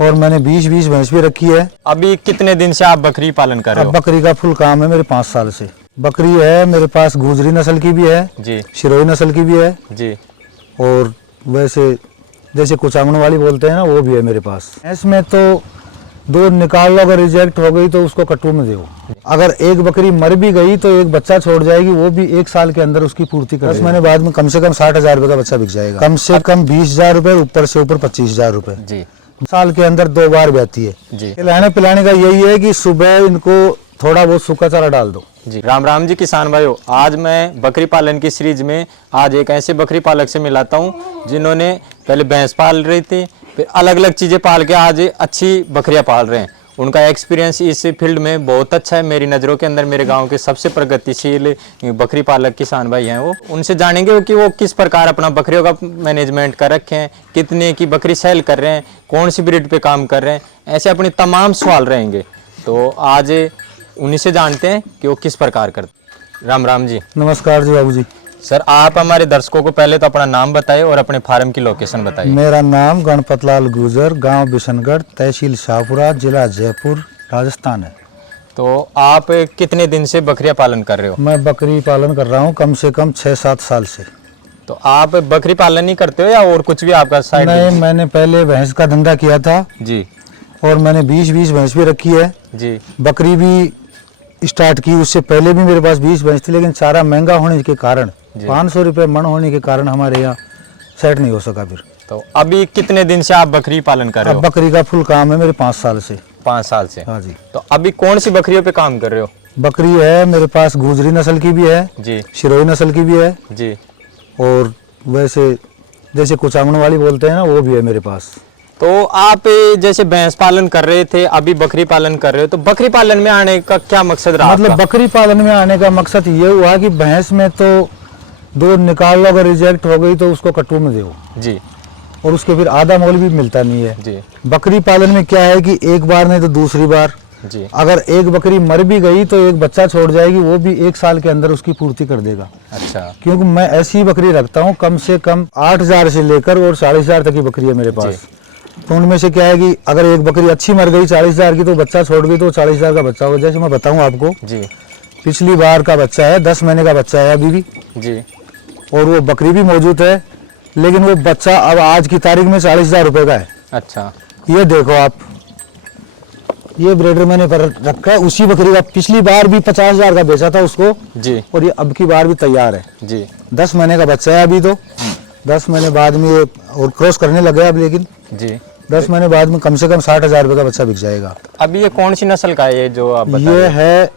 और मैंने 20-20 भैंस भी रखी है। अभी कितने दिन से आप बकरी पालन कर रहे हो? बकरी का फुल काम है मेरे 5 साल से। बकरी है मेरे पास, गुजरी नस्ल की भी है जी शिरोही नस्ल की भी है जी। और वैसे जैसे कुचांगण वाली बोलते हैं ना, वो भी है मेरे पास। इसमें तो दो निकाल लो, अगर रिजेक्ट हो गई तो उसको कट्टू में दो। अगर एक बकरी मर भी गई तो एक बच्चा छोड़ जाएगी, वो भी 1 साल के अंदर उसकी पूर्ति कर 10 महीने बाद में कम से कम 60,000 रुपये का बच्चा बिक जाएगा। कम से कम 20,000 रुपये, ऊपर से ऊपर 25,000 रुपये जी। साल के अंदर 2 बार ब्याती है जी। खिलाने पिलाने का यही है कि सुबह इनको थोड़ा बहुत सूखा चारा डाल दो। जी राम राम जी किसान भाइयों, आज मैं बकरी पालन की सीरीज में आज एक ऐसे बकरी पालक से मिलाता हूँ जिन्होंने पहले भैंस पाल रही थी, फिर अलग अलग चीज़ें पाल के आज अच्छी बकरियाँ पाल रहे हैं। उनका एक्सपीरियंस इस फील्ड में बहुत अच्छा है। मेरी नज़रों के अंदर मेरे गांव के सबसे प्रगतिशील बकरी पालक किसान भाई हैं वो। उनसे जानेंगे कि वो किस प्रकार अपना बकरियों का मैनेजमेंट कर रखे हैं, कितने की बकरी सेल कर रहे हैं, कौन सी ब्रीड पे काम कर रहे हैं, ऐसे अपने तमाम सवाल रहेंगे। तो आज उन्हीं से जानते हैं कि वो किस प्रकार करते। राम राम जी। नमस्कार जी बाबू जी। सर आप हमारे दर्शकों को पहले तो अपना नाम बताइए और अपने फार्म की लोकेशन बताइए। मेरा नाम गणपत लाल गुजर, गांव बिशनगढ़, तहसील शाहपुरा, जिला जयपुर, राजस्थान है। तो आप कितने दिन से बकरियां पालन कर रहे हो? मैं बकरी पालन कर रहा हूँ कम से कम 6-7 साल से। तो आप बकरी पालन ही करते हो या और कुछ भी आपका साइड? नहीं, मैंने पहले भैंस का धंधा किया था जी। और मैंने 20-20 भैंस भी रखी है जी। बकरी भी स्टार्ट की। उससे पहले भी मेरे पास 20 भैंस थी, लेकिन चारा महंगा होने के कारण, 500 रुपये मन होने के कारण हमारे यहाँ सेट नहीं हो सका। फिर तो अभी कितने दिन से आप बकरी पालन कर रहे हो? बकरी का फुल काम है मेरे 5 साल से। 5 साल से? हाँ जी। तो अभी कौन सी बकरियों पे काम कर रहे हो? बकरी है मेरे पास, गुजरी नस्ल की भी है जी शिरोही नस्ल की भी है जी। और वैसे जैसे कुचांगण वाली बोलते हैं ना, वो भी है मेरे पास। तो आप जैसे भैंस पालन कर रहे थे, अभी बकरी पालन कर रहे हो, तो बकरी पालन में आने का क्या मकसद रहा? मतलब बकरी पालन में आने का मकसद ये हुआ कि भैंस में तो दो निकाल लो, अगर रिजेक्ट हो गई तो उसको कट्टू में दो जी। और उसके फिर आधा मोल भी मिलता नहीं है जी। बकरी पालन में क्या है कि एक बार नहीं तो दूसरी बार जी। अगर एक बकरी मर भी गई तो एक बच्चा छोड़ जाएगी, वो भी 1 साल के अंदर उसकी पूर्ति कर देगा। अच्छा। क्योंकि मैं ऐसी बकरी रखता हूँ कम से कम 8,000 से लेकर और 40,000 तक की बकरी है मेरे पास। तो उनमें से क्या है कि अगर एक बकरी अच्छी मर गई 40,000 की, तो बच्चा छोड़ गई तो 40,000 का बच्चा हो। जैसे मैं बताऊं आपको जी। पिछली बार का बच्चा है, 10 महीने का बच्चा है अभी भी जी। और वो बकरी भी मौजूद है, लेकिन वो बच्चा अब आज की तारीख में 40,000 रुपये का है। अच्छा। ये देखो आप, ये ब्रीडर मैंने पर रखा है उसी बकरी का। पिछली बार भी 50,000 का बेचा था उसको जी। और ये अब की बार भी तैयार है जी। 10 महीने का बच्चा है अभी। तो 10 महीने बाद में ये और क्रॉस करने लगे अब, लेकिन जी 10 महीने बाद में कम से कम 60,000 रुपये का बच्चा बिक जाएगा। अभी ये कौन सी नस्ल का है ये जो आप बता रहे ये हैं? है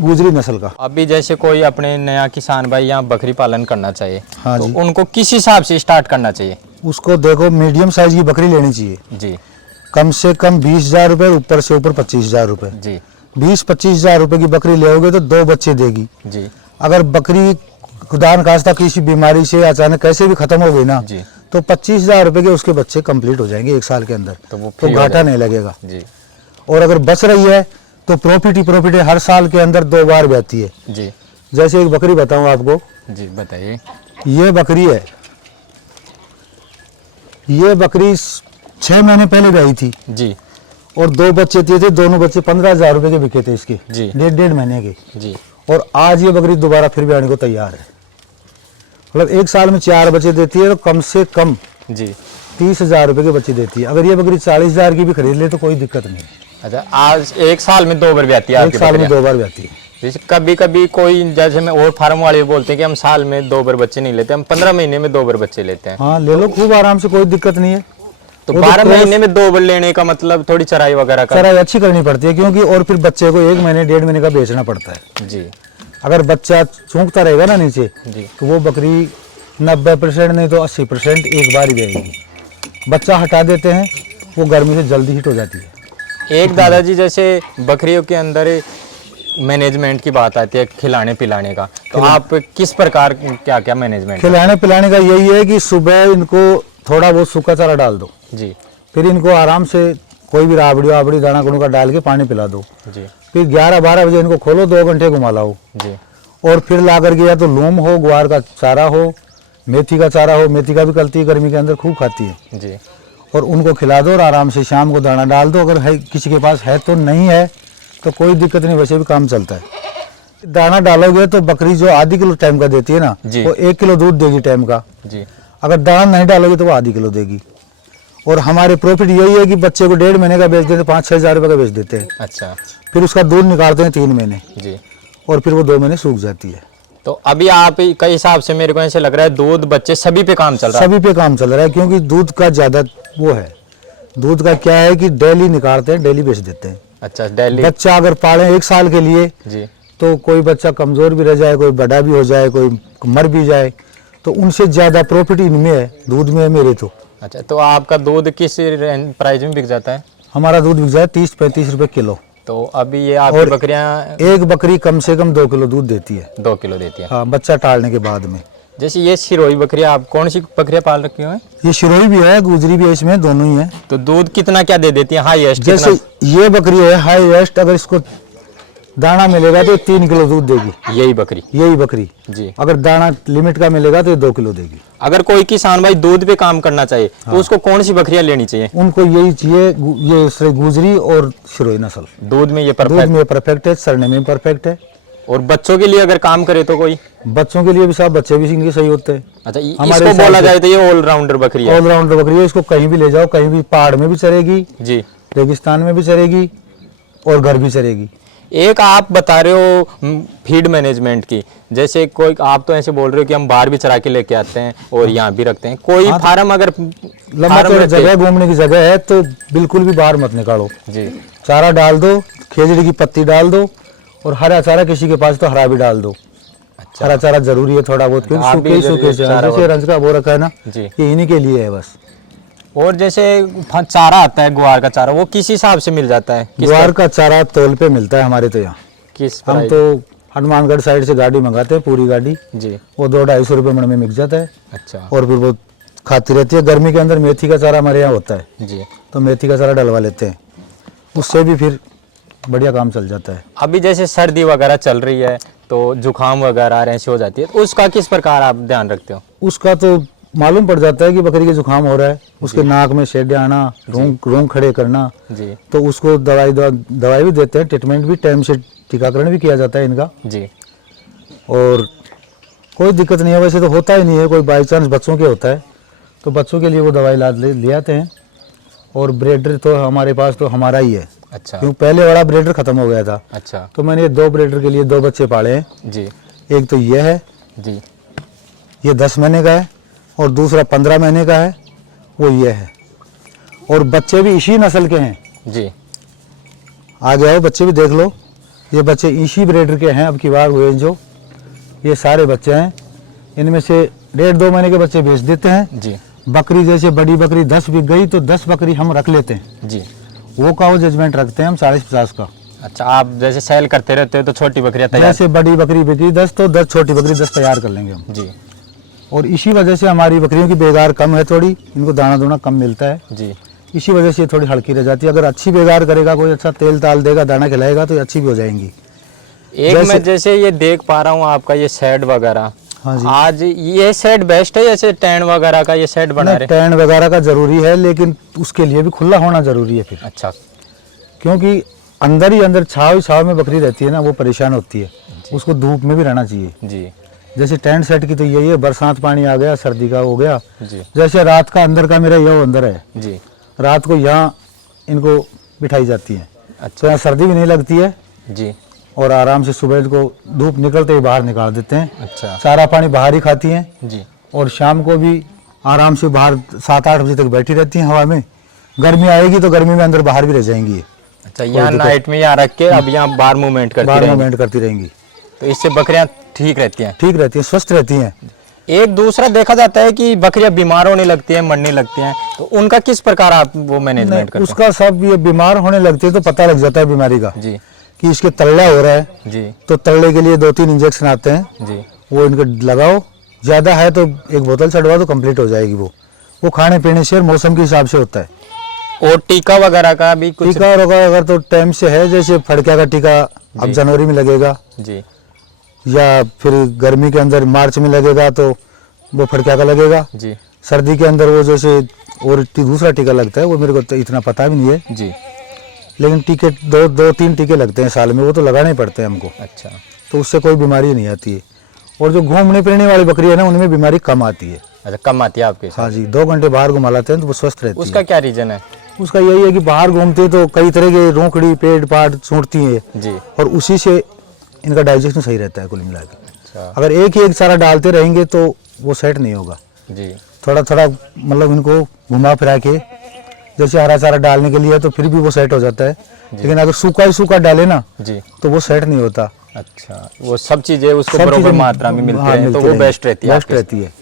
गुजरी नस्ल का। अभी जैसे कोई अपने नया किसान भाई यहाँ बकरी पालन करना चाहिए, हाँ तो जी। उनको किस हिसाब से स्टार्ट करना चाहिए? उसको देखो मीडियम साइज की बकरी लेनी चाहिए, जी। कम से कम 20,000 रुपये, ऊपर से ऊपर 25,000 रुपये। जी। 20-25,000 रुपये की बकरी लोगे तो 2 बच्चे देगी। जी। अगर बकरी खुदा न खास्ता किसी बीमारी से अचानक कैसे भी खत्म हो गई ना, जी। तो 25,000 रुपये के उसके बच्चे कंप्लीट हो जाएंगे 1 साल के अंदर। तो वो तो free हो घाटा जाएगा। नहीं लगेगा। जी। और अगर बच रही है तो प्रॉफिट ही प्रॉफिट है, हर साल के अंदर 2 बार ब्याती है। जी। जैसे एक बकरी बताऊं आपको, जी बताइए। ये बकरी है, ये बकरी 6 महीने पहले ब्याई थी जी। और 2 बच्चे दिए थे। दोनों बच्चे 15,000 रुपये के बिके थे इसके, जी। 1.5 महीने के। जी। और आज ये बकरी दोबारा फिर ब्याने को तैयार है। मतलब 1 साल में 4 बच्चे देती है, तो कम से कम जी 30,000 रुपये के बच्चे देती है। अगर ये बकरी 40,000 की भी खरीद ले तो कोई दिक्कत नहीं है। अच्छा, आज 1 साल में 2 बार ब्याती है 1 आपकी साल में बकरियाँ? 2 बार ब्याती है। जैसे कभी कभी कोई जैसे में और फार्म वाले बोलते हैं कि हम साल में 2 बार बच्चे नहीं लेते, हम 15 महीने में 2 बार बच्चे लेते हैं। हाँ, ले लो खूब आराम से, कोई दिक्कत नहीं है। तो वो 12 क्रॉस- महीने में 2 बार लेने का मतलब थोड़ी चराई वगैरह का? चराई अच्छी करनी पड़ती है, क्योंकि और फिर बच्चे को 1 महीने 1.5 महीने का बेचना पड़ता है। जी। अगर बच्चा चूकता रहेगा ना नीचे, जी। तो वो बकरी 90% नहीं तो 80% एक बार ही जाएगी। बच्चा हटा देते हैं, वो गर्मी से जल्दी हिट हो जाती है। एक दादाजी जैसे बकरियों के अंदर मैनेजमेंट की बात आती है, खिलाने पिलाने का, तो आप किस प्रकार क्या क्या मैनेजमेंट? खिलाने पिलाने का यही है कि सुबह इनको थोड़ा बहुत सूखा चारा डाल दो, जी। फिर इनको आराम से कोई भी राबड़ी वाबड़ी दाना गुण का डाल के पानी पिला दो। जी। फिर 11-12 बजे इनको खोलो, 2 घंटे घुमा लाओ। जी। और फिर ला करके या तो लूम हो, ग्वार का चारा हो, मेथी का चारा हो। मेथी का भी कलती है, गर्मी के अंदर खूब खाती है। जी। और उनको खिला दो और आराम से शाम को दाना डाल दो। अगर है किसी के पास है तो नहीं है तो कोई दिक्कत नहीं, वैसे भी काम चलता है। दाना डालोगे तो बकरी जो आधी किलो टाइम का देती है ना, जी। वो 1 किलो दूध देगी टाइम का। जी। अगर दाना नहीं डालोगे तो वो आधी किलो देगी। और हमारे प्रॉफिट यही है कि बच्चे को 1.5 महीने का बेच देते, 5-6 हज़ार रुपये का बेच देते हैं। अच्छा। फिर उसका दूध निकालते हैं 3 महीने, जी। और फिर वो 2 महीने सूख जाती है। तो अभी आप के हिसाब से मेरे को ऐसे लग रहा है दूध बच्चे सभी पे काम चल रहा है। सभी पे काम चल रहा है, क्योंकि दूध का ज़्यादा वो है। दूध का क्या है कि डेली निकालते हैं, डेली बेच देते हैं। अच्छा, दिल्ली। बच्चा अगर पालें 1 साल के लिए, जी। तो कोई बच्चा कमज़ोर भी रह जाए, कोई बड़ा भी हो जाए, कोई मर भी जाए, तो उनसे ज़्यादा प्रॉफिट इनमें है, दूध में है मेरे तो। अच्छा, तो आपका दूध किस प्राइस में बिक जाता है? हमारा दूध बिक जाए 30-35 रुपये किलो। तो अभी ये आपकी और बकरियां एक बकरी कम से कम 2 किलो दूध देती है। 2 किलो देती है। हाँ, बच्चा टालने के बाद में। जैसे ये सिरोही बकरियां, आप कौन सी बकरियां पाल रखी हो? ये शिरोही भी है, गुजरी भी है, इसमें दोनों ही है। तो दूध कितना क्या दे देती है हाईएस्ट? जैसे ये बकरी है हाईएस्ट, अगर इसको दाना मिलेगा तो 3 किलो दूध देगी। यही बकरी? यही बकरी। जी। अगर दाना लिमिट का मिलेगा तो ये 2 किलो देगी। अगर कोई किसान भाई दूध पे काम करना चाहिए तो उसको कौन सी बकरियां लेनी चाहिए? उनको यही चाहिए, ये गुजरी और शिरोही नस्ल। दूध में ये दूध परफेक्ट। में परफेक्ट है, सड़ने में परफेक्ट है। और बच्चों के लिए अगर काम करे तो कोई? बच्चों के लिए भी सब बच्चे भी इनके सही होते हैं। अच्छा, हमारे इसको हिसाब बोला से जाए तो ये ऑलराउंडर बकरी है। ऑलराउंडर बकरी है। इसको कहीं भी ले जाओ, कहीं भी पहाड़ में भी चरेगी, जी। रेगिस्तान में भी चरेगी, और घर भी चरेगी। एक आप बता रहे हो फीड मैनेजमेंट की, जैसे कोई आप तो ऐसे बोल रहे हो कि हम बाहर भी चरा के लेके आते हैं और यहाँ भी रखते हैं। कोई फार्म अगर लंबा चौड़ा जगह, घूमने की जगह है तो बिल्कुल भी बाहर मत निकालो। जी। चारा डाल दो, खेजड़ी की पत्ती डाल दो, और हरा चारा किसी के पास तो हरा भी डाल दो। अच्छा। हरा चारा जरूरी है थोड़ा बहुत, क्योंकि आप भी सूखे सूखे से चारा जैसे रंज का वो रखा है ना, जी। ये इन्हीं के लिए है बस। और जैसे चारा आता है ग्वार का चारा, वो किस हिसाब से मिल जाता है? ग्वार का चारा तौल पे मिलता है हमारे तो यहाँ। किस हम प्राइस? तो हनुमानगढ़ साइड से गाड़ी मंगाते हैं, पूरी गाड़ी। जी। वो 200-250 रुपये मन में मिल जाता है। अच्छा। और फिर वो खाती रहती है। गर्मी के अंदर मेथी का चारा हमारे यहाँ होता है, जी। तो मेथी का चारा डलवा लेते हैं, उससे भी फिर बढ़िया काम चल जाता है। अभी जैसे सर्दी वगैरह चल रही है तो जुकाम वगैरह ऐसी हो जाती है, तो उसका किस प्रकार आप ध्यान रखते हो? उसका तो मालूम पड़ जाता है कि बकरी के जुकाम हो रहा है, उसके नाक में शेड आना, रोंग खड़े करना, जी। तो उसको दवाई भी देते हैं, ट्रीटमेंट भी, टाइम से टीकाकरण भी किया जाता है इनका। जी। और कोई दिक्कत नहीं है, वैसे तो होता ही नहीं है। कोई बाई चांस बच्चों के होता है तो बच्चों के लिए वो दवाई ले आते हैं। और ब्रेडर तो हमारे पास तो हमारा ही है। अच्छा। क्यों, पहले वाला ब्रेडर खत्म हो गया था। अच्छा। तो मैंने ये 2 ब्रेडर के लिए 2 बच्चे पाले हैं। जी। एक तो ये है, जी। ये 10 महीने का है, और दूसरा 15 महीने का है, वो ये है। और बच्चे भी इसी नस्ल के हैं। जी। आगे आओ, बच्चे भी देख लो। ये बच्चे इसी ब्रेडर के हैं, अब की बार हुए जो ये सारे बच्चे हैं। इनमें से 1.5-2 महीने के बच्चे बेच देते हैं। जी। बकरी जैसे बड़ी बकरी 10 बिक गई तो 10 बकरी हम रख लेते हैं। जी। वो का वो जजमेंट रखते हैं हम 40-50 का। अच्छा, आप जैसे सेल करते रहते हो तो छोटी बकरियां तैयार? जैसे बड़ी बकरी बिकी 10 तो 10 छोटी बकरी 10 तैयार कर लेंगे हम। जी। और इसी वजह से हमारी बकरियों की बेगार कम है थोड़ी, इनको दाना दूना कम मिलता है। जी। इसी वजह से ये थोड़ी हल्की रह जाती है। अगर अच्छी बेगार करेगा, कोई अच्छा तेल ताल देगा, दाना खिलाएगा तो ये अच्छी भी हो जाएंगी। एक मैं जैसे ये देख पा रहा हूँ आपका ये शेड वगैरह, हाँ जी। आज ये शेड बेस्ट है जैसे टेंट वगैरह का ये शेड बना रहे? टेंट वगैरह का जरूरी है, लेकिन उसके लिए भी खुला होना जरूरी है फिर। अच्छा। क्योंकि अंदर ही अंदर छाव में बकरी रहती है ना, वो परेशान होती है। उसको धूप में भी रहना चाहिए। जी। जैसे टेंट सेट की तो यही है, बरसात पानी आ गया, सर्दी का हो गया। जी। जैसे रात का अंदर का मेरा यह अंदर है, जी। रात को यहाँ इनको बिठाई जाती है। अच्छा। तो यहाँ सर्दी भी नहीं लगती है, जी। और आराम से सुबह को धूप निकलते ही बाहर निकाल देते हैं। अच्छा। चारा पानी बाहर ही खाती हैं। जी। और शाम को भी आराम से बाहर 7-8 बजे तक बैठी रहती हैं हवा में। गर्मी आएगी तो गर्मी में अंदर बाहर भी रह जाएंगी। अच्छा, यहाँ नाइट में यहाँ रख के अब यहाँ बाहर मूवमेंट करती बाहर रहेंगी। मूवमेंट करती रहेंगी, तो इससे बकरियां ठीक रहती हैं? ठीक रहती है, स्वस्थ रहती हैं। एक दूसरा देखा जाता है कि बकरियां बीमार होने लगती हैं, मरने लगती हैं, तो उनका किस प्रकार आप वो मैनेजमेंट करते हैं? उसका सब ये बीमार होने लगती है तो पता लग जाता है बीमारी का, जी। कि इसके तल्ला हो रहा है। जी। तो तल्ले के लिए 2-3 इंजेक्शन आते हैं। जी। वो इनके लगाओ, ज़्यादा है तो 1 बोतल चढ़वा तो कंप्लीट हो जाएगी। वो खाने पीने से और मौसम के हिसाब से होता है। और टीका वगैरह का भी कुछ? टीका वगैरह अगर तो टाइम से है, जैसे फड़किया का टीका अब जनवरी में लगेगा, जी। या फिर गर्मी के अंदर मार्च में लगेगा तो वो फड़किया का लगेगा। जी। सर्दी के अंदर वो जैसे और दूसरा टीका लगता है, वो मेरे को तो इतना पता भी नहीं है, जी। लेकिन टीके दो तीन टीके लगते हैं साल में, वो तो लगाने पड़ते हैं हमको। अच्छा। तो उससे कोई बीमारी नहीं आती है। और जो घूमने फिरने वाली बकरी है ना, उनमें बीमारी कम आती है। अच्छा, कम आती है आपके? हाँ जी, 2 घंटे बाहर घुमा लाते हैं तो वो स्वस्थ रहती उसका क्या रीजन है? है। उसका यही है कि बाहर घूमते हैं तो कई तरह के रोकड़ी पेट पाट सूंघती है, जी। और उसी से इनका डाइजेशन सही रहता है कुल मिला के। अच्छा। अगर एक ही एक चारा डालते रहेंगे तो वो सेट नहीं होगा। जी। थोड़ा थोड़ा मतलब इनको घुमा फिरा के, जैसे हरा चारा डालने के लिए तो फिर भी वो सेट हो जाता है, लेकिन अगर सूखा ही सूखा डाले ना जी, तो वो सेट नहीं होता। अच्छा, वो सब चीजें उसको सब बराबर चीजें मात्रा में मिलती हाँ, रहे तो मिलती वो रहेंगी, बेस्ट रहती है बेस्ट आपके। रहती है।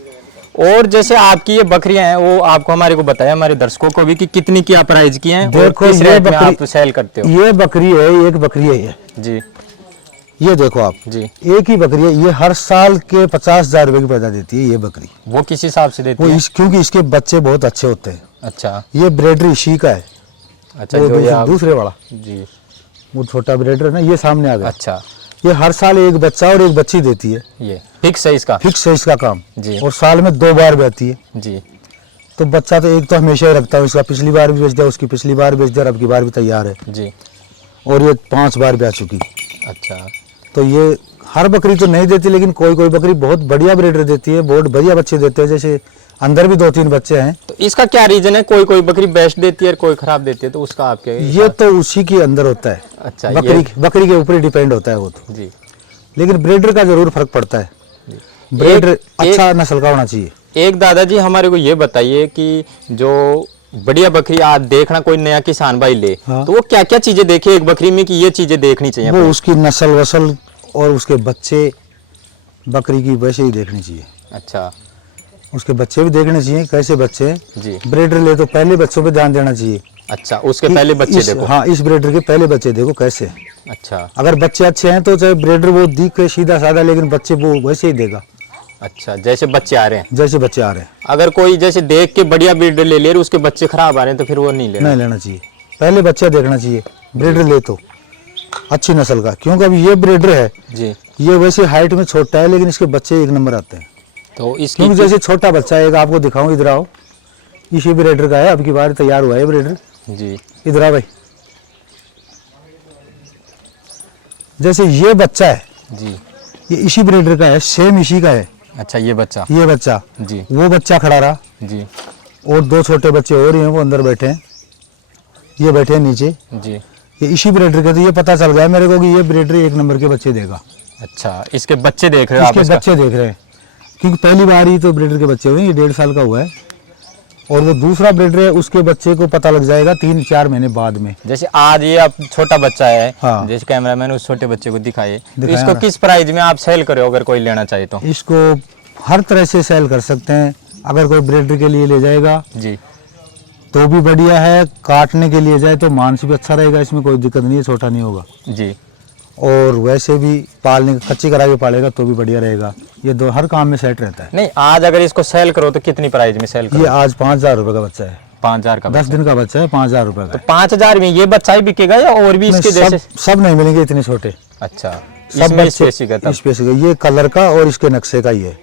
और जैसे आपकी ये बकरियां हैं, वो आपको हमारे को बताया, हमारे दर्शकों को भी, कि कितनी क्या प्राइस की हैं और देखो किस ये रेट में आप बकरी, सेल करते हो? ये बकरी है, एक बकरी है ये। जी। ये देखो आप, जी। एक ही बकरी है, ये हर साल के 50,000 रुपए की पैदा देती है ये बकरी। वो किस हिसाब से देती वो है? क्योंकि इसके बच्चे बहुत अच्छे होते हैं। अच्छा। ये ब्रेडर इसी का है। अच्छा, वो जो ये आप, दूसरे वाला, जी, वो छोटा ब्रेडर है ना, ये सामने आ गया। अच्छा, ये हर साल एक बच्चा और एक बच्ची देती है, ये फिक्स है इसका? फिक्स है इसका काम। जी। और साल में 2 बार भी आती है। जी। तो बच्चा तो एक तो हमेशा ही रखता हूँ इसका, पिछली बार भी बेच दिया, उसकी पिछली बार बेच दिया, अब की बार भी तैयार है। जी। और ये 5 बार भी आ चुकी। अच्छा। तो ये हर बकरी तो नहीं देती, लेकिन कोई कोई बकरी बहुत बढ़िया ब्रीडर देती है, बहुत बढ़िया बच्चे देते हैं। जैसे अंदर भी 2-3 बच्चे हैं। तो इसका क्या रीजन है? कोई कोई बकरी बेस्ट देती है और कोई खराब देती है, तो उसका आपके? ये तो उसी के अंदर होता है। अच्छा, बकरी के ऊपर ही डिपेंड होता है वो तो। जी। लेकिन ब्रीडर का जरूर फर्क पड़ता है। ब्रीडर अच्छा नस्ल का होना चाहिए। एक दादाजी हमारे को ये बताइए कि जो बढ़िया बकरी आज देखना कोई नया किसान भाई ले, हाँ। तो वो क्या क्या चीजें देखे एक बकरी में कि ये चीजें देखनी चाहिए? वो उसकी नस्ल वसल और उसके बच्चे बकरी की वैसे ही देखनी चाहिए। अच्छा। उसके बच्चे भी देखने चाहिए, कैसे बच्चे हैं। जी। ब्रीडर ले तो पहले बच्चों पे ध्यान देना चाहिए। अच्छा, उसके पहले बच्चे देखो। हाँ, इस ब्रीडर के पहले बच्चे देखो कैसे। अच्छा। अगर बच्चे अच्छे हैं तो चाहे ब्रीडर वो दिख के सीधा साधा, लेकिन बच्चे वो वैसे ही देगा अच्छा, जैसे बच्चे आ रहे हैं। जैसे बच्चे आ रहे हैं। अगर कोई जैसे देख के बढ़िया ब्रीडर ले ले, उसके बच्चे खराब आ रहे हैं, तो फिर वो नहीं लेना? नहीं लेना चाहिए, पहले बच्चा देखना चाहिए। ब्रीडर ले तो अच्छी नस्ल का, क्योंकि अभी ये ब्रीडर है, जी, ये वैसे हाइट में छोटा है, लेकिन इसके बच्चे 1 नंबर आते हैं। तो इसकी क्योंकि जैसे छोटा बच्चा है, एक आपको दिखाऊं, इधर आओ, इसी ब्रीडर का है, अब की बार तैयार हुआ है ब्रीडर। जी, इधर आ भाई, जैसे ये बच्चा है, जी, ये इसी ब्रीडर का है, सेम इसी का है। अच्छा, ये बच्चा, ये बच्चा, जी, वो बच्चा खड़ा रहा, जी, और 2 छोटे बच्चे और ही हैं, वो अंदर बैठे हैं, ये बैठे हैं नीचे। जी, ये इसी ब्रीडर के, तो ये पता चल गया मेरे को कि ये ब्रीडर 1 नंबर के बच्चे देगा। अच्छा, इसके बच्चे देख रहे हो आप? इसके बच्चे देख रहे हैं, क्योंकि पहली बार ही तो ब्रीडर के बच्चे हुए, ये 1.5 साल का हुआ है। और वो दूसरा ब्रीडर है, उसके बच्चे को पता लग जाएगा 3-4 महीने बाद में। जैसे आज ये अब छोटा बच्चा है, हाँ। जैसे कैमरामैन उस छोटे बच्चे को दिखाए, तो दिखाया इसको ना। किस प्राइस में आप सेल करो अगर कोई लेना चाहे तो? इसको हर तरह से सेल कर सकते हैं। अगर कोई ब्रीडर के लिए ले जाएगा जी, तो भी बढ़िया है, काटने के लिए जाए तो मांस भी अच्छा रहेगा, इसमें कोई दिक्कत नहीं है, छोटा नहीं होगा। जी, और वैसे भी पालने कच्ची करा के पालेगा तो भी बढ़िया रहेगा। ये दो हर काम में सेट रहता है। नहीं, आज अगर इसको सेल करो तो कितनी प्राइस में सेल करो? ये आज 5,000 रुपये का बच्चा है। 5,000 का 10 दिन का बच्चा है, 5,000 रुपये का तो है। 5,000 में ये बच्चा ही बिकेगा या और भी इसके नहीं, जैसे? सब नहीं मिलेंगे इतने छोटे। अच्छा, सब इसमें बच्चे स्पेसिफिक है तब। स्पेसिफिक, ये कलर का और इसके नक्शे का ही है।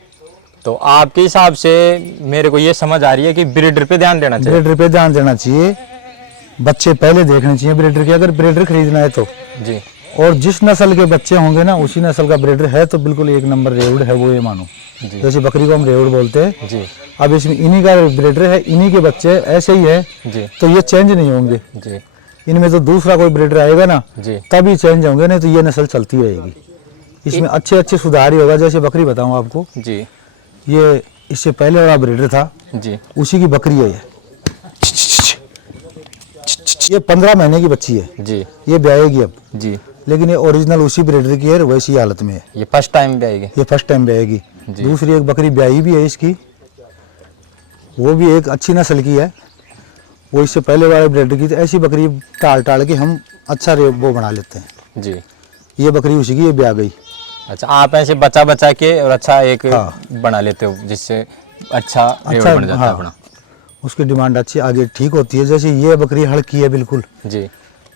तो आपके हिसाब से मेरे को ये समझ आ रही है कि ब्रीडर पे ध्यान देना चाहिए। ब्रीडर पे ध्यान देना चाहिए, बच्चे पहले देखने चाहिए ब्रीडर के, अगर ब्रीडर खरीदना है तो। जी, और जिस नस्ल के बच्चे होंगे ना, उसी नस्ल का ब्रीडर है तो बिल्कुल 1 नंबर रेवड़ है वो, ये मानो। जी, जैसे बकरी को हम रेवड़ बोलते हैं, जी, अब इसमें इन्हीं का ब्रीडर है, इन्हीं के बच्चे ऐसे ही है, जी, तो ये चेंज नहीं होंगे। जी, इनमें तो दूसरा कोई ब्रीडर आएगा ना, जी, तभी चेंज होंगे, नहीं तो ये नस्ल चलती रहेगी। इसमें अच्छे अच्छे सुधार ही होगा। जैसे बकरी बताऊं आपको, जी, ये इससे पहले वाला ब्रीडर था, जी, उसी की बकरी है ये 15 महीने की बच्ची है, जी, ये ब्याएगी अब। जी, लेकिन ये ओरिजिनल उसी ब्रीडर की है, वैसी हालत में है। ये फर्स्ट टाइम पे आएगी? ये फर्स्ट टाइम ब्याएगी। जी। दूसरी एक बकरी ब्याई भी है इसकी, वो भी एक अच्छी नस्ल की है, वो इससे पहले वाले ब्रीडर की। तो ऐसी बकरी टाल टाल के हम अच्छा वो बना लेते हैं। जी, ये बकरी उसी की, ये ब्याह गई। अच्छा, आप ऐसे बचा बचा के और अच्छा एक हाँ। बना लेते हो जिससे अच्छा रेवड़ बन जाता है हाँ, अपना? उसकी डिमांड अच्छी आगे ठीक होती है। जैसे ये बकरी हड़की है बिल्कुल, जी,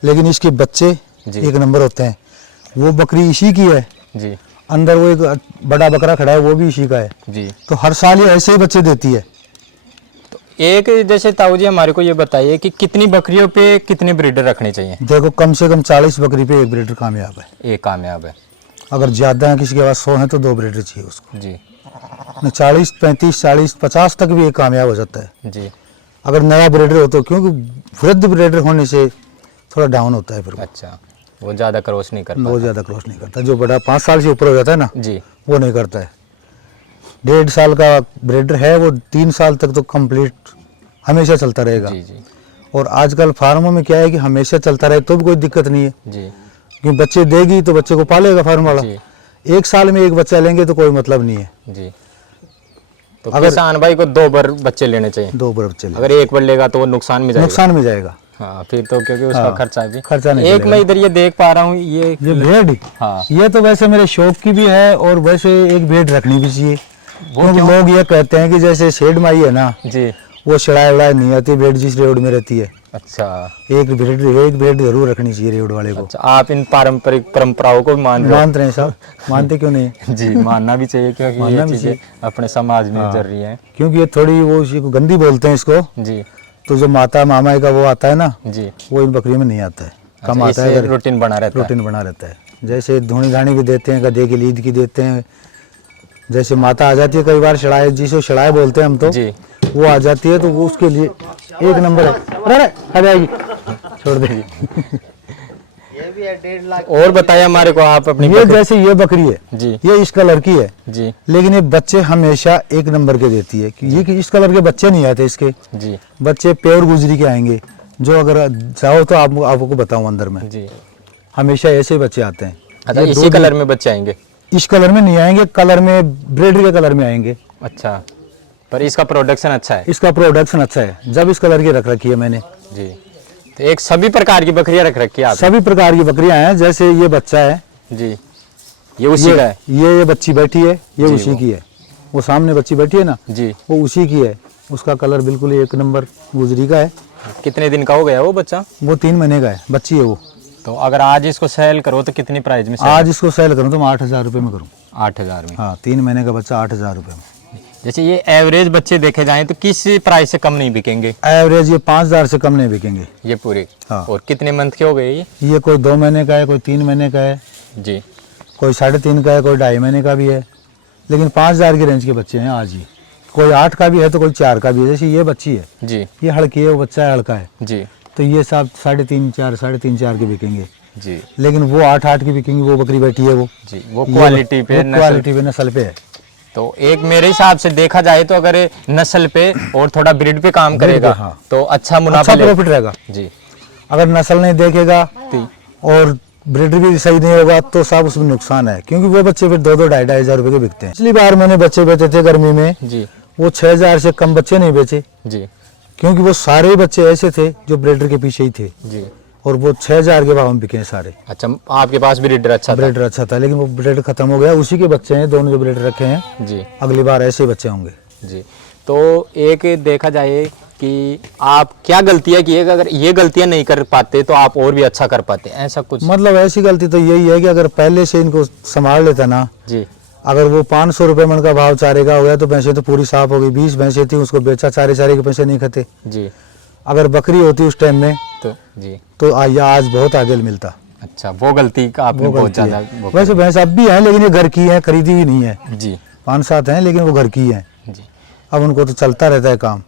लेकिन इसके बच्चे जी। 1 नंबर होते हैं। वो बकरी इसी की है, जी, अंदर वो एक बड़ा बकरा खड़ा है, वो भी इसी का है। जी। तो हर साल ये ऐसे ही बच्चे देती है। तो एक जैसे ताऊ जी हमारे को ये बताइए कि कितनी बकरियों पे कितने ब्रीडर रखने चाहिए? देखो कम से कम 40 बकरी पे एक ब्रीडर कामयाब है। एक कामयाब है। अगर ज़्यादा है किसी के पास 100 है तो 2 ब्रीडर चाहिए उसको। जी 40 35 40 50 तक भी एक कामयाब हो जाता है जी। अगर नया ब्रीडर हो तो, क्योंकि वृद्ध ब्रीडर होने से थोड़ा डाउन होता है फिर वो। अच्छा, वो ज़्यादा क्रॉस नहीं करता। वो ज़्यादा क्रॉस नहीं करता। जो बड़ा 5 साल से ऊपर हो जाता है ना जी वो नहीं करता है। 1.5 साल का ब्रीडर है वो 3 साल तक तो कंप्लीट हमेशा चलता रहेगा। जी जी और आजकल फार्मों में क्या है कि हमेशा चलता रहे तो भी कोई दिक्कत नहीं है, जी क्योंकि बच्चे देगी तो बच्चे को पालेगा फार्म वाला। जी 1 साल में एक बच्चा लेंगे तो कोई मतलब नहीं है। जी। तो किसान भाई को 2 बार बच्चे लेने चाहिए। 2 बार बच्चे लेंगे। अगर एक बार लेगा तो वो नुकसान में जाएगा। नुकसान में जाएगा। हाँ फिर तो, क्योंकि उसका हाँ, खर्चा भी खर्चा नहीं एक चलेगा। मैं इधर ये देख पा रहा हूँ ये भेड़ हाँ ये तो वैसे मेरे शौक की भी है और वैसे एक भेड़ रखनी भी चाहिए। क्योंकि लोग ये कहते हैं कि जैसे शेड माई है ना जी, वो शड़ाई वड़ाई नहीं आती भेड़ जिस रेवड़ में रहती है। अच्छा एक भेड़ जरूर रखनी चाहिए रेवड़ वाले को। अच्छा। आप इन पारंपरिक परंपराओं को मानते हैं साहब, मानते क्यों नहीं? जी मानना भी चाहिए, क्योंकि मानना ये भी चीजें अपने समाज में चल रही हैं। क्योंकि ये थोड़ी वो उसी को गंदी बोलते हैं इसको, जी तो जो माता मामा का वो आता है ना जी, वो इन बकरियों में नहीं आता है, कम आता इससे है। रूटीन बना रहता है। रूटीन बना रहता है। जैसे धूनी धानी भी देते हैं, गधे की लीद की देते हैं। जैसे माता आ जाती है कई बार शड़ाई, जिसे शड़ाई बोलते हैं हम तो, जी वो आ जाती है तो वो उसके लिए एक नंबर है। अरे आ जाएगी, छोड़ देगी। और बताइए हमारे को आप अपनी ये जैसे ये बकरी है जी ये इस कलर की है, जी लेकिन ये बच्चे हमेशा एक नंबर के देती है। कि ये कि इस कलर के बच्चे नहीं आते, इसके जी बच्चे प्योर गुजरी के आएंगे। जो अगर चाहो तो आपको बताऊं अंदर में, जी। हमेशा ऐसे बच्चे आते हैं। अच्छा, ये इसी कलर में बच्चे आएंगे? इस कलर में नहीं आएंगे, कलर में ब्रेड के कलर में आएंगे। अच्छा, पर इसका प्रोडक्शन अच्छा है? इसका प्रोडक्शन अच्छा है। जब इस कलर की रख रखी है मैंने जी। तो एक सभी प्रकार की बकरियां रख रखी है आप? सभी प्रकार की बकरियां हैं। जैसे ये बच्चा है जी, ये उसी का है? ये बच्ची बैठी है, ये जी, उसी की है। वो सामने बच्ची बैठी है ना, जी, वो उसी की है। उसका कलर बिल्कुल एक नंबर गुजरी का है। कितने दिन का हो गया वो बच्चा? वो 3 महीने का है, बच्ची है वो। तो अगर आज इसको सेल करो तो कितनी प्राइस में सेल? आज इसको सेल करूँ तो मैं 8,000 रुपये में करूँ। 8,000 में? हाँ, 3 महीने का बच्चा 8,000 रुपये में। जैसे ये एवरेज बच्चे देखे जाएं तो किस प्राइस से कम नहीं बिकेंगे? एवरेज ये 5,000 से कम नहीं बिकेंगे ये पूरे? हाँ। और कितने मंथ के हो गए ये कोई 2 महीने का है, कोई 3 महीने का है, जी? कोई 3.5 का है, कोई 2.5 महीने का भी है। लेकिन 5,000 की रेंज के बच्चे हैं आज ही। कोई 8 का भी है तो कोई 4 का भी है। जैसे ये बच्ची है, जी ये हल्की है, वो बच्चा है हल्का है, जी तो ये सब 3.5 4 के बिकेंगे। जी लेकिन वो 8 की बिकेंगी। वो बकरी बैठी है वो जी, वो क्वालिटी पे, क्वालिटी पे, नस्ल पे है। तो एक मेरे हिसाब से देखा जाए तो अगर नस्ल पे और थोड़ा ब्रीड पे काम करेगा हाँ। तो अच्छा मुनाफा अच्छा प्रॉफिट रहेगा। जी। अगर नस्ल नहीं देखेगा और ब्रीडर भी सही नहीं होगा तो साहब उसमें नुकसान है, क्योंकि वो बच्चे फिर 2-2 2.5 हज़ार रुपए के बिकते हैं। पिछली बार मैंने बच्चे बेचे थे गर्मी में, जी वो 6,000 से कम बच्चे नहीं बेचे, जी क्योंकि वो सारे ही बच्चे ऐसे थे जो ब्रीडर के पीछे ही थे, जी। और वो 6,000 के भाव में बिके सारे। अच्छा, आपके पास ब्रीडर अच्छा था? ब्रीडर अच्छा था, लेकिन वो ब्रीडर खत्म हो गया। उसी के बच्चे हैं दोनों जो ब्रीडर रखे हैं। जी अगली बार ऐसे ही बच्चे होंगे। जी। तो एक देखा जाए कि आप क्या गलतियां की है, अगर ये गलतियां नहीं कर पाते तो आप और भी अच्छा कर पाते, ऐसा कुछ? मतलब ऐसी गलती तो यही है कि अगर पहले से इनको संभाल लेता ना, जी अगर वो 500 रुपये मन का भाव चारे का हो गया तो भैंसें तो पूरी साफ हो गई। 20 भैंसें थी, उसको बेचा, चारे के पैसे नहीं खाते। जी। अगर बकरी होती उस टाइम में तो जी, तो आज बहुत आगे मिलता। अच्छा, वो गलती का आपने बहुत ज्यादा वैसे भैंस अब भी हैं, लेकिन ये घर की है, खरीदी हुई नहीं है। जी 5-7 हैं, लेकिन वो घर की है। जी। अब उनको तो चलता रहता है काम।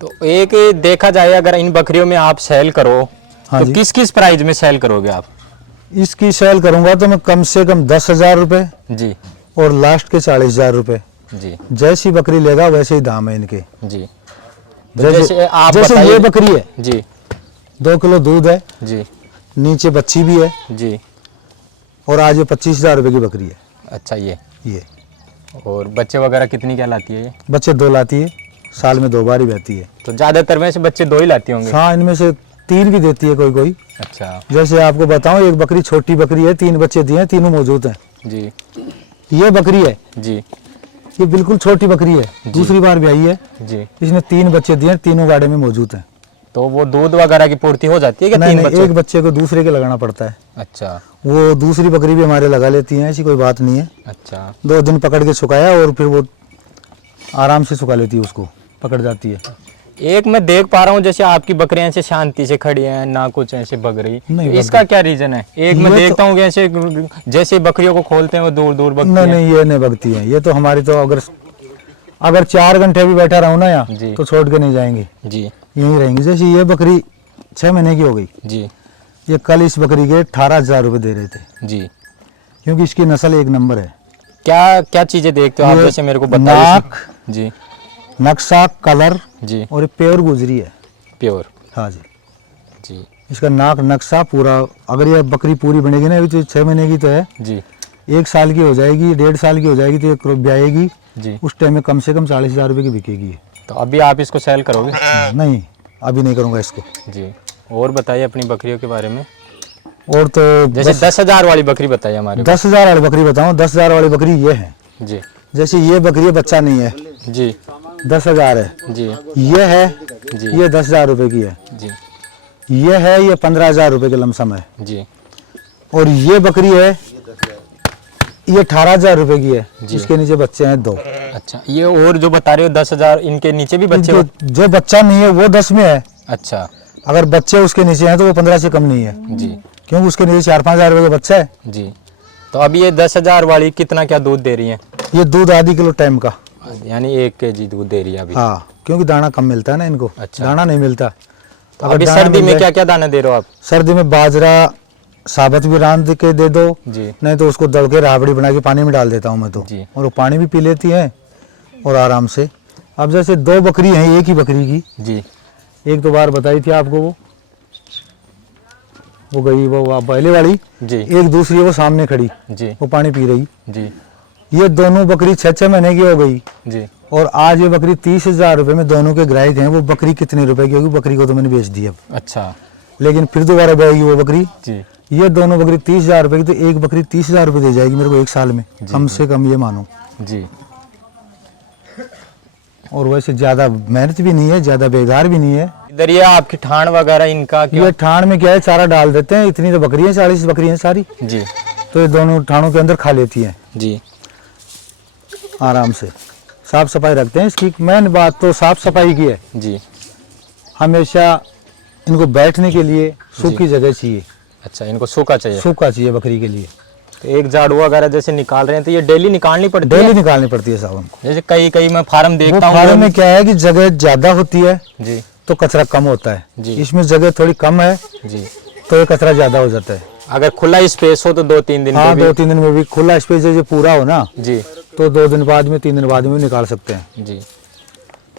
तो एक देखा जाए अगर इन बकरियों में आप सेल करो हाँ तो जी। किस किस प्राइस में सेल करोगे आप? इसकी सेल करूंगा तो मैं कम से कम 10,000 रुपये जी और लास्ट के 40,000 रुपये। जी जैसी बकरी लेगा वैसे ही दाम है इनके। जी। तो जैसे आप जैसे बताइए। ये बकरी है, जी 2 किलो दूध है, जी नीचे बच्ची भी है, जी। और आज ये 25,000 रुपये की बकरी है। अच्छा, ये और बच्चे वगैरह कितनी क्या लाती है ये? बच्चे 2 लाती है, साल में 2 बार ही बहती है। तो ज्यादातर में से बच्चे 2 ही लाती होंगे? हाँ, इनमें से 3 भी देती है कोई कोई। अच्छा जैसे आपको बताऊं, एक बकरी छोटी बकरी है, 3 बच्चे दिए हैं, तीनों मौजूद हैं। जी ये बकरी है, जी ये बिल्कुल छोटी बकरी है, दूसरी बार ब्याई है। जी। इसने 3 बच्चे दिए हैं, तीनों गाड़े में मौजूद हैं। तो वो दूध वगैरह की पूर्ति हो जाती है क्या? नहीं, 3 बच्चे? एक बच्चे को दूसरे के लगाना पड़ता है। अच्छा वो दूसरी बकरी भी हमारे लगा लेती हैं, ऐसी कोई बात नहीं है। अच्छा 2 दिन पकड़ के सुखाया और फिर वो आराम से सुखा लेती है, उसको पकड़ जाती है। एक मैं देख पा रहा हूँ जैसे आपकी बकरियां ऐसे शांति से खड़ी हैं, ना कुछ ऐसे बग रही, नहीं, तो बग इसका क्या रीजन है? एक मैं ये देखता हूँ कि ऐसे जैसे बकरियों को खोलते हैं वो दूर दूर बगती नहीं हैं। नहीं, ये नहीं बगती है। ये तो हमारी तो अगर 4 घंटे भी बैठा रहूँ ना यहाँ, जी। तो छोड़ के नहीं जाएंगी, जी यहीं रहेंगी। जैसे ये बकरी 6 महीने की हो गई, जी ये कल इस बकरी के 18,000 रुपये दे रहे थे, जी। क्योंकि इसकी नस्ल एक नंबर है। क्या क्या चीजें देखते हो आप, ये जैसे मेरे को बताइए? नाक, जी नक्शा, कलर जी। और ये प्योर गुजरी है। प्योर। हाँ जी, जी इसका नाक नक्शा पूरा। अगर ये बकरी पूरी बनेगी ना, अभी तो 6 महीने की तो है, जी 1 साल की हो जाएगी, 1.5 साल की हो जाएगी तो ये ब्याएगी, जी। उस टाइम में कम से कम 40,000 रुपये की बिकेगी ये। तो अभी आप इसको सेल करोगे? नहीं, अभी नहीं करूँगा इसको। जी। और बताइए अपनी बकरियों के बारे में। और तो जैसे 10,000 वाली बकरी बताइए हमारे को। 10,000 वाली बकरी बताऊँ? 10,000 वाली बकरी ये है। जी जैसे ये बकरी बच्चा नहीं है, जी 10,000 है। जी ये है, जी ये 10,000 रुपये की है। जी ये है, ये 15,000 रुपये के लमसम है। जी और ये बकरी है, ये 18,000 रुपये की है। जी। इसके नीचे बच्चे हैं 2। अच्छा, ये और जो बता रहे हो 10,000, इनके नीचे भी बच्चे? जो बच्चा नहीं है वो 10 में है। अच्छा अगर बच्चे उसके नीचे हैं तो वो 15 से कम नहीं है, जी क्योंकि उसके नीचे 4-5 हज़ार रुपये का बच्चा है। जी। तो अभी ये 10,000 वाली कितना क्या दूध दे रही है? ये दूध आधी किलो टाइम का, यानी 1 kg दूध दे रही है अभी। हाँ, क्योंकि दाना कम मिलता है ना इनको। अच्छा। दाना नहीं मिलता। तो अभी सर्दी में क्या क्या दाना दे रहे हो आप? सर्दी में बाजरा साबत भी रांध के दे दो, जी नहीं तो उसको दड़ के राबड़ी बना के पानी में डाल देता हूँ मैं तो, जी। और वो पानी भी पी लेती हैं और आराम से। अब जैसे 2 बकरी हैं एक ही बकरी की, जी एक तो बार बताई थी आपको, वो गई वो पहले वाली, जी एक दूसरी वो सामने खड़ी, जी वो पानी पी रही। जी ये दोनों बकरी 6-6 महीने की हो गई, जी। और आज ये बकरी 30,000 रुपये में दोनों के ग्राहक हैं। वो बकरी कितने रुपए की होगी? बकरी को तो मैंने बेच दी अब, अच्छा लेकिन फिर दोबारा बेचेगी वो बकरी। जी ये दोनों बकरी 30,000 रुपये की, तो एक बकरी 30,000 रुपये दे जाएगी मेरे को 1 साल में, कम से कम, ये मानो। जी। और वैसे ज़्यादा मेहनत भी नहीं है, ज़्यादा बेकार भी नहीं है। इधर ये आपकी ठाण वगैरह इनका क्या? ये ठाण में क्या है, चारा डाल देते हैं। इतनी तो बकरियाँ, 40 बकरियाँ सारी, जी तो ये दोनों ठाणों के अंदर खा लेती हैं जी आराम से। साफ सफाई रखते हैं। इसकी मेन बात तो साफ सफाई की है। जी। हमेशा इनको बैठने के लिए सूखी जगह चाहिए। अच्छा, इनको सूखा चाहिए? सूखा चाहिए बकरी के लिए। तो एक झाड़ू वगैरह जैसे निकाल रहे हैं तो ये डेली निकालनी पड़ती डेली है? निकालनी पड़ती है साहब हमको। जैसे कई मैं फार्म वो देखता हूँ। फार्म में क्या है कि जगह ज़्यादा होती है जी तो कचरा कम होता है। जी। इसमें जगह थोड़ी कम है जी। तो ये कचरा ज़्यादा हो जाता है। अगर खुला स्पेस हो तो 2-3 दिन हाँ, पे भी? 2-3 दिन में भी खुला स्पेस जो पूरा हो ना, जी तो 2 दिन बाद में, 3 दिन बाद में भी निकाल सकते हैं। जी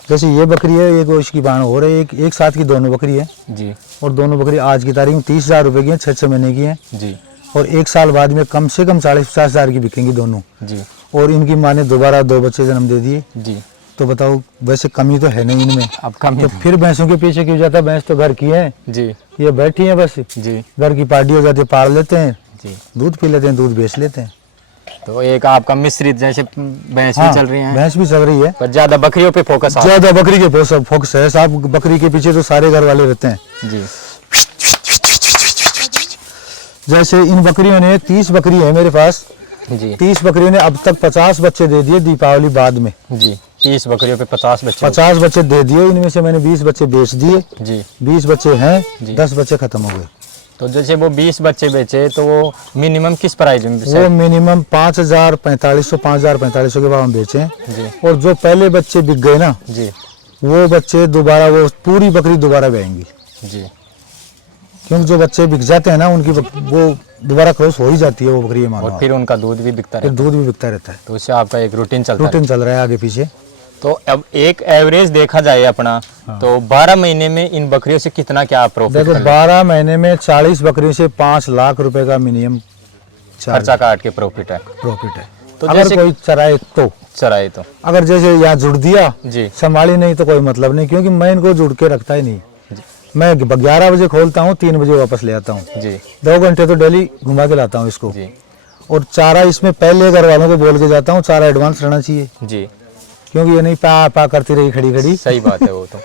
जैसे ये बकरी है, एक इसकी बाण हो रही है, एक साथ की दोनों बकरी है, जी और दोनों बकरी आज की तारीख में 30,000 रुपये की हैं, 6-6 महीने की हैं, जी और 1 साल बाद में कम से कम 40-50 हज़ार की बिकेंगी दोनों। जी और इनकी माँ ने दोबारा 2 बच्चे जन्म दे दिए। जी। तो बताओ, वैसे कमी तो है नहीं इनमें, अब कम तो फिर भैंसों के पीछे क्यों जाता? भैंस तो घर की है, जी ये बैठी है बस, जी घर की पार्टी हो जाती है, पाल लेते हैं, जी। दूध पी लेते हैं, दूध बेच लेते हैं। तो एक आपका मिश्रित जैसे भैंस भी चल रही हैं, भैंस भी चल रही है, पर ज्यादा बकरियों पे फोकस आप? ज्यादा बकरी के फोकस है साहब। बकरी के पीछे तो सारे घर वाले रहते हैं। जी जैसे इन बकरियों ने 30 बकरी है मेरे पास, जी 30 बकरियों ने अब तक 50 बच्चे दे दिए दीपावली बाद में। जी। 30 बकरियों पे 50 बच्चे? 50 बच्चे दे दिए, इनमें से मैंने 20 बच्चे बेच दिए। जी 20 बच्चे हैं, जी। 10 बच्चे खत्म हो गए। तो जैसे वो 20 बच्चे बेचे तो वो मिनिमम किस प्राइस में वो मिनिमम 5,000 4500 5,000 4500 के भाव में बेचे हैं। जी और जो पहले बच्चे बिक गए ना, जी वो बच्चे दोबारा, वो पूरी बकरी दोबारा बेचेंगी, जी। क्योंकि जो बच्चे बिक जाते हैं ना, उनकी वो दोबारा क्रॉस हो ही जाती है वो बकरी, मानो। और फिर उनका दूध भी बिकता फिर रहता दूध भी बिकता रहता है। है, तो उससे आपका एक रूटीन चलता है। रूटीन चल रहा है आगे पीछे। तो अब एक एवरेज देखा जाए अपना, तो 12 महीने में इन बकरियों से कितना क्या प्रॉफिट? देखो, 12 महीने में 40 बकरी से 5 लाख रुपए का मिनिमम खर्चा काट के प्रॉफिट है। प्रॉफिट है। तो अगर जैसे कोई चराए तो, चराए तो अगर जैसे यहाँ जुड़ दिया, जी संभाली नहीं तो कोई मतलब नहीं, क्योंकि मैं इनको जुड़ के रखता ही नहीं। मैं 11 बजे खोलता हूँ, 3 बजे वापस ले आता हूँ। जी 2 घंटे तो डेली घुमा के लाता हूँ इसको। जी और चारा इसमें पहले घर वालों को बोल के जाता हूँ, चारा एडवांस रहना चाहिए, जी। क्योंकि ये नहीं पा पा करती रही खड़ी खड़ी। सही बात है वो तो।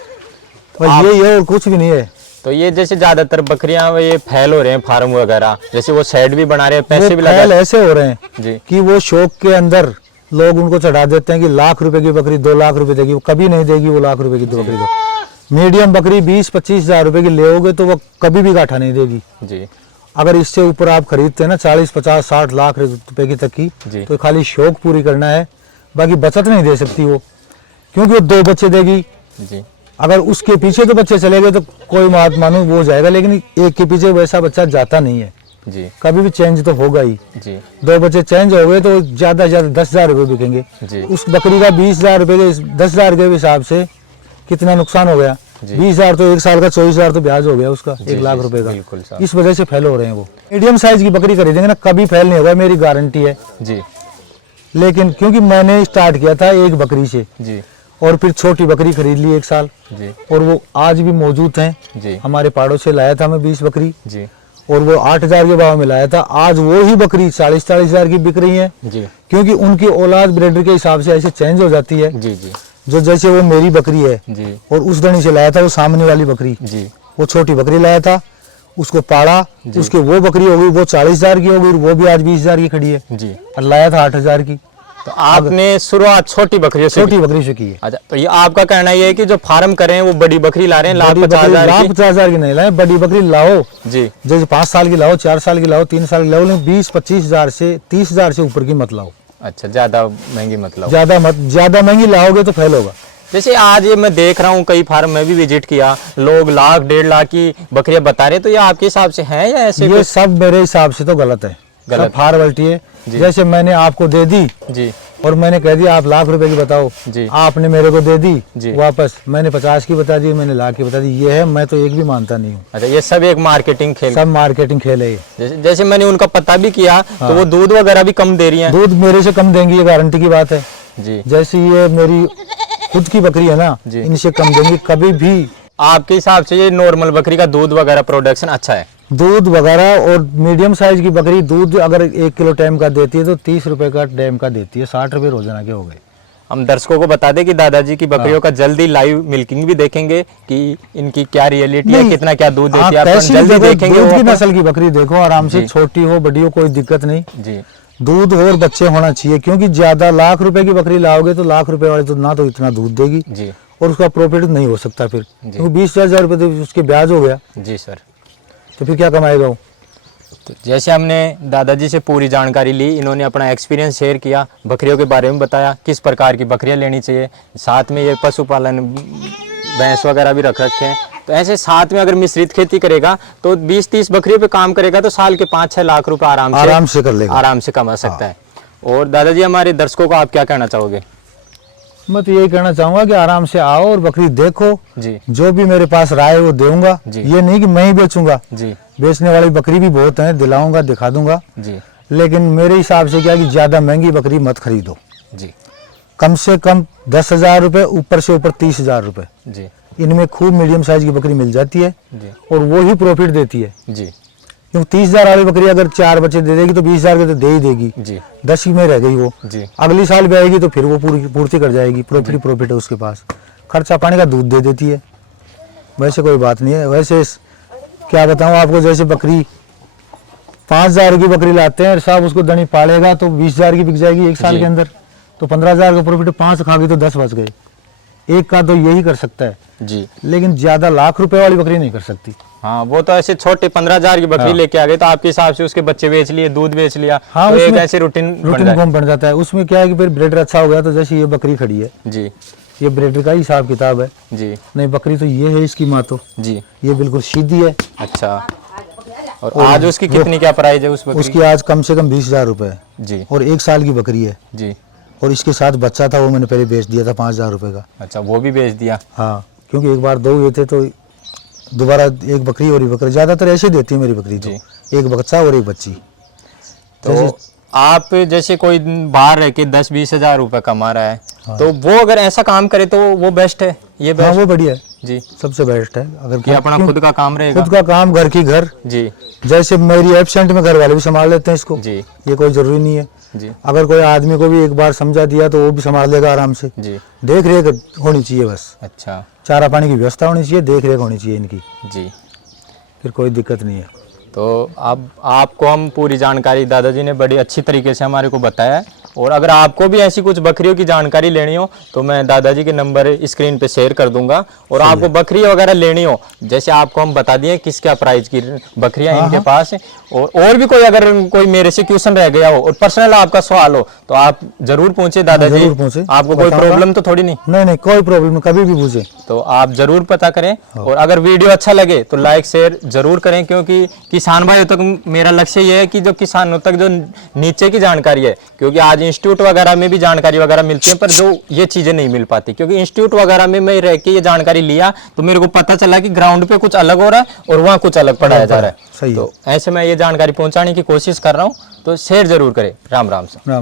बस ये और कुछ भी नहीं है। तो ये जैसे ज्यादातर बकरियां ये फैल हो रहे हैं फार्म वगैरह, जैसे वो शेड भी बना रहे हैं, पैसे भी लगा फैल ऐसे हो रहे हैं जी कि वो शौक के अंदर लोग उनको चढ़ा देते हैं कि लाख रुपए की बकरी 2 लाख रुपए देगी, वो कभी नहीं देगी वो लाख रुपए की बकरी को। मीडियम बकरी 20-25 हजार रुपए की लेओगे तो वो कभी भी गाठा नहीं देगी जी अगर इससे ऊपर आप खरीदते हैं ना 40-50-60 लाख रुपए की तक की जी। तो खाली शौक पूरी करना है, बाकी बचत नहीं दे सकती वो, क्योंकि वो 2 बच्चे देगी। जी अगर उसके पीछे तो बच्चे चले गए तो कोई बात मानो वो जाएगा, लेकिन एक के पीछे वैसा बच्चा जाता नहीं है, जी कभी भी चेंज तो होगा ही। जी 2 बच्चे चेंज हो गए तो ज्यादा से ज्यादा 10,000 रुपये बिकेंगे। जी उस बकरी का 20,000 रुपये के 10,000 के हिसाब से कितना नुकसान हो गया। 20,000 तो 1 साल का 24,000 तो ब्याज हो गया उसका, 1 लाख रुपए बिल्कुल का। साहब। इस वजह से फेल हो रहे हैं वो। मीडियम साइज की बकरी खरीदेंगे ना कभी फेल नहीं होगा, मेरी गारंटी है। जी लेकिन क्योंकि मैंने स्टार्ट किया था एक बकरी से जी और फिर छोटी बकरी खरीद ली 1 साल, जी और वो आज भी मौजूद हैं। जी हमारे पहाड़ों से लाया था मैं 20 बकरी जी और वो 8,000 के भाव में लाया था। आज वो ही बकरी 40-40 हजार की बिक रही है, जी क्योंकि उनकी औलाद ब्रीडर के हिसाब से ऐसे चेंज हो जाती है। जी जी जो जैसे वो मेरी बकरी है जी और उस धनी से लाया था वो सामने वाली बकरी, जी वो छोटी बकरी लाया था, उसको पाला, उसके वो बकरी हो गई, वो 40,000 की हो गई, वो भी आज 20,000 की खड़ी है, जी। और लाया था 8,000 की। तो आपने शुरुआत छोटी बकरियों से छोटी बकरी से की है। अच्छा, तो ये आपका कहना ये है कि जो फार्म कर रहे हैं वो बड़ी बकरी ला रहे हैं, लाख बड़ी 50,000 लाख की। 50,000 की नहीं लाए, बड़ी बकरी लाओ, जी जैसे 5 साल की लाओ, 4 साल की लाओ, 3 साल की लाओ, लेकिन 20-25 हजार से 30 हजार से ऊपर की मत लाओ। अच्छा, ज्यादा महंगी मतलब। ज्यादा महंगी लाओगे तो फेल होगा। जैसे आज ये मैं देख रहा हूँ कई फार्म में भी विजिट किया, लोग लाख 1.5 लाख की बकरियां बता रहे, तो ये आपके हिसाब से है या ऐसे? ये सब मेरे हिसाब से तो गलत है, गलत फारवर्टी है। जैसे मैंने आपको दे दी जी और मैंने कह दिया आप लाख रुपए की बताओ, जी आपने मेरे को दे दी जी। वापस, मैंने 50 की बता दी, मैंने लाख की बता दी, ये है, मैं तो एक भी मानता नहीं हूँ। अच्छा, ये सब एक मार्केटिंग खेल। सब मार्केटिंग खेल है ये। जैसे मैंने उनका पता भी किया तो वो दूध वगैरह भी कम दे रही हैं। दूध मेरे से कम देंगी, ये गारंटी की बात है। जी जैसे ये मेरी खुद की बकरी है ना, जी। इनसे कम देंगी कभी भी। आपके हिसाब से ये नॉर्मल बकरी का दूध वगैरह प्रोडक्शन अच्छा है? दूध वगैरह, और मीडियम साइज की बकरी दूध अगर 1 किलो टाइम का देती है तो 30 रुपए का टाइम का देती है, 60 रुपए रोजाना के हो गए। हम दर्शकों को बता दें कि दादाजी की बकरियों का जल्दी लाइव मिल्किंग भी देखेंगे कि इनकी क्या रियलिटी है, कितना क्या दूध देती है, अपन जल्दी देखेंगे। दूध की नस्ल की बकरी देखो आराम से, छोटी हो बड़ी हो कोई दिक्कत नहीं, जी दूध और बच्चे होना चाहिए। क्योंकि ज्यादा लाख रुपए की बकरी लाओगे तो लाख रुपए वाली तो ना तो इतना दूध देगी जी और उसका प्रॉफिट नहीं हो सकता फिर, क्योंकि 20,000 रुपए तो उसके ब्याज हो गया, जी सर। तो फिर क्या कमाएगा वो। तो जैसे हमने दादाजी से पूरी जानकारी ली, इन्होंने अपना एक्सपीरियंस शेयर किया, बकरियों के बारे में बताया किस प्रकार की बकरियां लेनी चाहिए, साथ में ये पशुपालन भैंस वगैरह भी रख रखे हैं। तो ऐसे साथ में अगर मिश्रित खेती करेगा तो 20-30 बकरियों पे काम करेगा तो साल के 5-6 लाख रुपए आराम से कर लेगा, आराम से कमा सकता है। और दादाजी हमारे दर्शकों को आप क्या कहना चाहोगे? मैं तो यही कहना चाहूंगा कि आराम से आओ और बकरी देखो जी जो भी मेरे पास राय है वो दूंगा, ये नहीं कि मैं ही बेचूंगा, जी बेचने वाली बकरी भी बहुत है, दिलाऊंगा दिखा दूंगा, जी लेकिन मेरे हिसाब से क्या कि ज्यादा महंगी बकरी मत खरीदो। जी कम से कम 10,000 रुपए, ऊपर से ऊपर 30,000 रुपए, जी इनमें खूब मीडियम साइज की बकरी मिल जाती है जी और वो ही प्रॉफिट देती है। जी क्योंकि 30,000 वाली बकरी अगर 4 बच्चे दे देगी तो 20,000 के तो दे ही देगी, जी 10 ही में रह गई वो, जी अगली साल भी आएगी तो फिर वो पूर्ति कर जाएगी, प्रॉफिट है उसके पास, खर्चा पानी का दूध दे देती है, वैसे कोई बात नहीं है। वैसे क्या बताऊं आपको, जैसे बकरी 5,000 की बकरी लाते हैं, साहब उसको दनी पालेगा तो 20,000 की बिक जाएगी 1 साल के अंदर, तो 15,000 का प्रॉफिट, 5 खा गई तो 10 बच गए, एक का तो यही कर सकता है जी। लेकिन ज्यादा लाख रुपए वाली बकरी नहीं कर सकती। हाँ, वो तो ऐसे छोटे 15,000 की बकरी लेके आ गए तो आपके हिसाब से उसके बच्चे बेच लिए, दूध बेच लिया, हाँ, तो एक उसमें ऐसे रूटीन फॉर्म बन जाता है। उसमें क्या है कि फिर ब्रीडर अच्छा हो गया तो जैसे ये बकरी खड़ी है जी, ये ब्रीडर का ही हिसाब किताब है जी नहीं, बकरी तो ये है इसकी माँ तो जी, ये बिल्कुल सीधी है। अच्छा, और आज उसकी कितनी क्या प्राइस है उस बकरी? उसकी आज कम से कम 20,000 रुपए है जी, और 1 साल की बकरी है जी, और इसके साथ बच्चा था वो मैंने पहले बेच दिया था 5,000 रुपए का। अच्छा, वो भी बेच दिया? हाँ, क्योंकि एक बार 2 हुए थे तो दोबारा एक बकरी और एक बकरी, ज्यादातर ऐसे देती है मेरी बकरी तो, एक बच्चा और एक बच्ची। तो आप जैसे कोई बाहर रह के 10-20 हजार रुपए कमा रहा है, तो वो अगर ऐसा काम करे तो वो बेस्ट है, ये बेस्ट? हाँ, वो बढ़िया है जी, सबसे बेस्ट है। अगर कि अपना खुद का काम रहेगा, खुद का काम, घर की घर, जी जैसे मेरी एब्सेंट में घर वाले भी संभाल लेते हैं इसको जी, ये कोई जरूरी नहीं है जी, अगर कोई आदमी को भी एक बार समझा दिया तो वो भी संभाल लेगा आराम से। जी, देख रेख होनी चाहिए बस, अच्छा, चारा पानी की व्यवस्था होनी चाहिए, देख रेख होनी चाहिए इनकी, जी। फिर कोई दिक्कत नहीं है। तो अब आपको हम पूरी जानकारी दादाजी ने बड़ी अच्छी तरीके से हमारे को बताया है और अगर आपको भी ऐसी कुछ बकरियों की जानकारी लेनी हो तो मैं दादाजी के नंबर स्क्रीन पे शेयर कर दूंगा। और आपको बकरी वगैरह लेनी हो, जैसे आपको हम बता दिए किस क्या प्राइस की बकरियां इनके पास है। और भी कोई अगर कोई मेरे से क्वेश्चन रह गया हो और पर्सनल आपका सवाल हो तो आप जरूर पूछे दादाजी, जरूर पूछे, आपको कोई बताऊंगा। प्रॉब्लम तो थोड़ी नहीं? नहीं, कोई प्रॉब्लम नहीं, कभी भी पूछे तो आप जरूर पता करें। और अगर वीडियो अच्छा लगे तो लाइक शेयर जरूर करें, क्योंकि किसान भाइयों तक मेरा लक्ष्य ये है कि जो किसानों तक जो नीचे की जानकारी है, क्योंकि आज इंस्टीट्यूट वगैरह में भी जानकारी वगैरह मिलती है पर जो ये चीजें नहीं मिल पाती, क्योंकि इंस्टीट्यूट वगैरह में मैं रह के ये जानकारी लिया तो मेरे को पता चला कि ग्राउंड पे कुछ अलग हो रहा है और वहाँ कुछ अलग पढ़ाया जा रहा है। सही है। तो ऐसे मैं ये जानकारी पहुंचाने की कोशिश कर रहा हूँ, तो शेयर जरूर करें। राम राम से। राम।